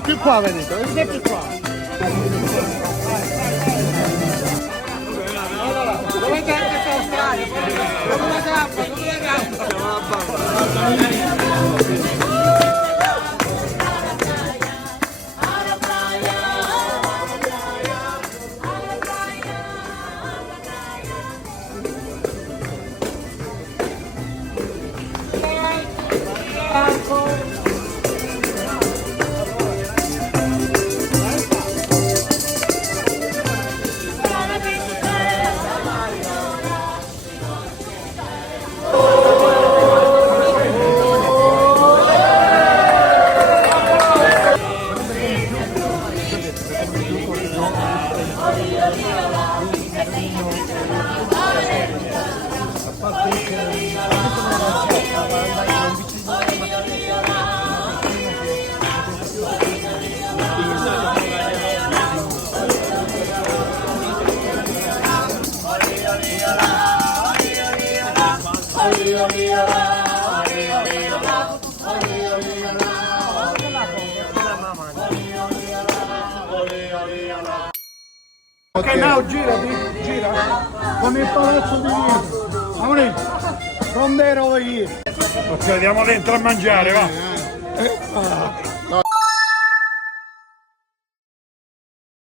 più qua venite, venite più qua. Allora, dovete anche stare, come la gamba, come la gamba. Siamo alla banda. Ok, now girati, gira con il palazzo di dietro. Amore, from there over here. Andiamo dentro a mangiare, va.